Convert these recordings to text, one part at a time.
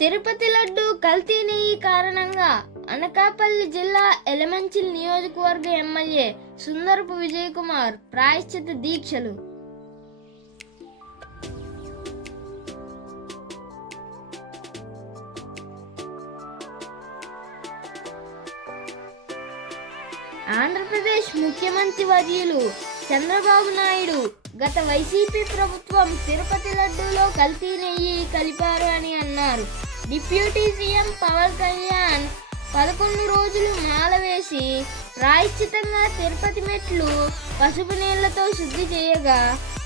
తిరుపతి లడ్డు కల్తీ నెయ్యి కారణంగా అనకాపల్లి జిల్లా ఎలమంచిల్ నియోజకవర్గ ఎమ్మెల్యే సుందరపు విజయ్ కుమార్ ప్రాయశ్చిత దీక్షలు. ఆంధ్రప్రదేశ్ ముఖ్యమంత్రి వర్యులు చంద్రబాబు నాయుడు గత వైసీపీ ప్రభుత్వం తిరుపతి లడ్డూలో కల్తీ నెయ్యి కలిపారు అని అన్నారు. డిప్యూటీ సీఎం పవన్ కళ్యాణ్ పదకొండు రోజులు మాల వేసి ప్రాయశ్చితంగా తిరుపతి మెట్లు పసుపు నీళ్ళతో శుద్ధి చేయగా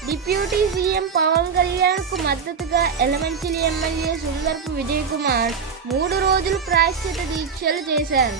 డిప్యూటీ సీఎం పవన్ కళ్యాణ్కు మద్దతుగా ఎలమంచిలి ఎమ్మెల్యే సుందర్పు విజయ్ కుమార్ మూడు రోజులు ప్రాయశ్చిత దీక్షలు చేశారు.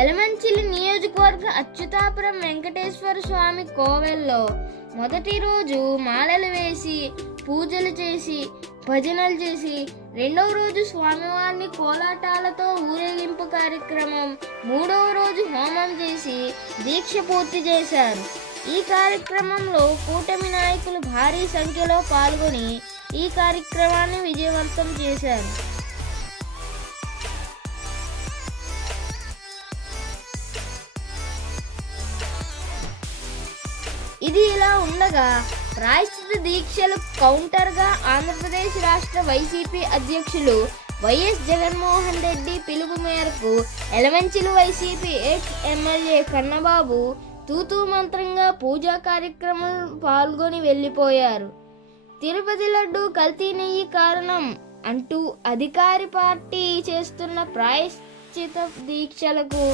ఎలమంచిలి నియోజకవర్గ అచ్యుతాపురం వెంకటేశ్వర స్వామి కోవెల్లో మొదటి రోజు మాలలు వేసి పూజలు చేసి భజనలు చేసి రెండవ రోజు స్వామివారిని కోలాటాలతో ఊరేగింపు కార్యక్రమం మూడవ రోజు హోమం చేసి దీక్ష పూర్తి చేశారు. ఈ కార్యక్రమంలో కూటమి నాయకులు భారీ సంఖ్యలో పాల్గొని ఈ కార్యక్రమాన్ని విజయవంతం చేశారు. ఇది ఇలా ఉండగా ప్రాయశ్చిత దీక్షలు కౌంటర్గా ఆంధ్రప్రదేశ్ రాష్ట్ర వైసీపీ అధ్యక్షులు వైఎస్ జగన్మోహన్ రెడ్డి పిలుపు మేరకు Elamanchili YCP ex MLA Kannababu తూతూ మంత్రంగా పూజా కార్యక్రమం పాల్గొని వెళ్ళిపోయారు. తిరుపతి లడ్డు కల్తీ నెయ్యి కారణం అంటూ అధికారి పార్టీ చేస్తున్న ప్రాయశ్చిత దీక్షలకు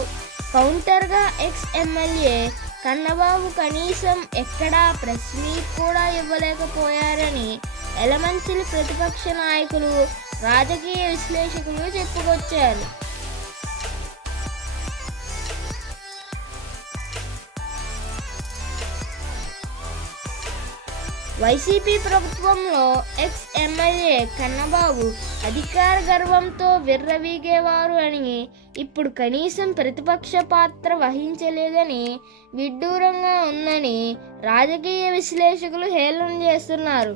కౌంటర్గా ఎక్స్ ఎమ్మెల్యే కన్నబాబు కనీసం ఎక్కడా ప్రెస్ మీట్ కూడా ఇవ్వలేకపోయారని ఎలమంచిలి ప్రతిపక్ష నాయకులు రాజకీయ విశ్లేషకులు చెప్పుకొచ్చారు. వైసీపీ ప్రభుత్వంలో ఎక్స్ ఎమ్మెల్యే కన్నబాబు అధికార గర్వంతో విర్రవీగేవారు అని ఇప్పుడు కనీసం ప్రతిపక్ష పాత్ర వహించలేదని విడ్డూరంగా ఉందని రాజకీయ విశ్లేషకులు హేళన చేస్తున్నారు.